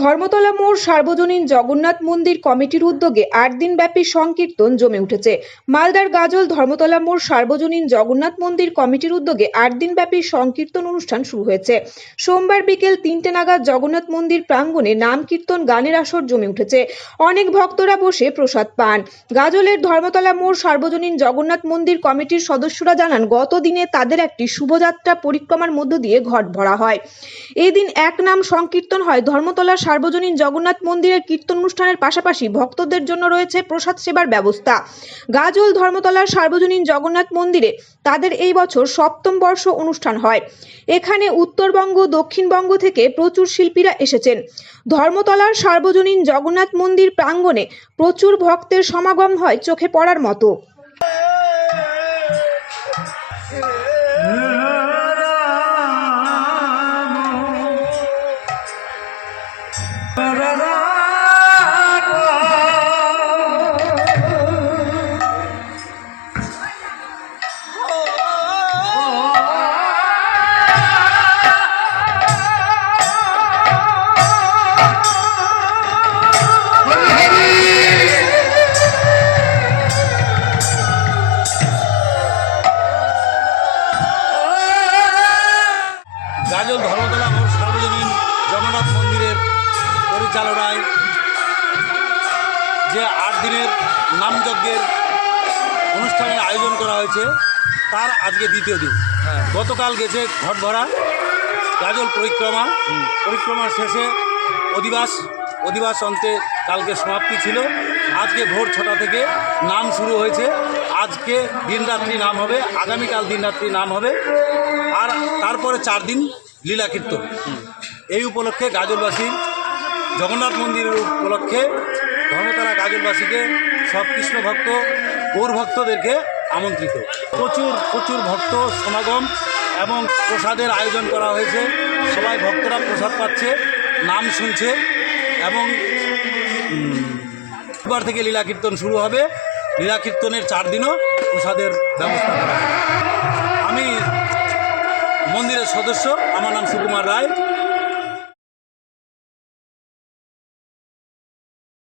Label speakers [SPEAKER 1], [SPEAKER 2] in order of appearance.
[SPEAKER 1] ধর্মতলা মোড় সার্বজনীন জগন্নাথ মন্দির কমিটির উদ্যোগে আট দিনব্যাপী সংকীর্তন জমে উঠেছে। মালদার গাজল ধর্মতলা মোড় সার্বজনীন জগন্নাথ মন্দির কমিটির উদ্যোগে আট দিনব্যাপী সংকীর্তন অনুষ্ঠান শুরু হয়েছে। সোমবার বিকেল তিনটে নাগাদ জগন্নাথ মন্দির প্রাঙ্গণে নাম, কীর্তন, গানের আসর জমে উঠেছে। অনেক ভক্তরা বসে প্রসাদ পান। গাজলের ধর্মতলা মোড় সার্বজনীন জগন্নাথ মন্দির কমিটির সদস্যরা জানান, গত দিনে তাদের একটি শুভযাত্রা পরিক্রমার মধ্য দিয়ে ঘট ভরা হয়। এই দিন এক নাম সংকীর্তন হয় ধর্মতলা সার্বজনীন জগন্নাথ মন্দিরের কীর্তন অনুষ্ঠানের পাশাপাশি ভক্তদের জন্য রয়েছে প্রসাদ সেবার ব্যবস্থা। গাজল ধর্মতলার সার্বজনীন জগন্নাথ মন্দিরে তাদের এই বছর সপ্তম বর্ষ অনুষ্ঠান হয়। এখানে উত্তরবঙ্গ, দক্ষিণবঙ্গ থেকে প্রচুর শিল্পীরা এসেছেন। ধর্মতলার সার্বজনীন জগন্নাথ মন্দির প্রাঙ্গণে প্রচুর ভক্তের সমাগম হয় চোখে পড়ার মতো।
[SPEAKER 2] গাজল ধর্মতলা মোড় সার্বজনীন জগন্নাথ মন্দিরের পরিচালনায় যে আট দিনের নামযজ্ঞের অনুষ্ঠানের আয়োজন করা হয়েছে, তার আজকে দ্বিতীয় দিন। গতকাল গেছে ঘট ভরা গাজল পরিক্রমা। পরিক্রমার শেষে অধিবাস অধিবাস অন্তে কালকে সমাপ্তি ছিল। আজকে ভোর ছটা থেকে নাম শুরু হয়েছে। আজকে দিনরাত্রি নাম হবে, আগামীকাল দিনরাত্রি নাম হবে। আর তারপরে চার দিন লীলা কীর্তন। এই উপলক্ষে গাজলবাসী জগন্নাথ মন্দিরের উপলক্ষে ধর্মতলা গাজলবাসীকে সব কৃষ্ণ ভক্ত, গৌর ভক্তদেরকে আমন্ত্রিত। প্রচুর প্রচুর ভক্ত সমাগম এবং প্রসাদের আয়োজন করা হয়েছে। সবাই ভক্তরা প্রসাদ পাচ্ছে, নাম শুনছে এবং এবার থেকে লীলা কীর্তন শুরু হবে। লীলা কীর্তনের চার দিনও প্রসাদের ব্যবস্থা করা সদস্য। আমার নাম সুকুমার রায়।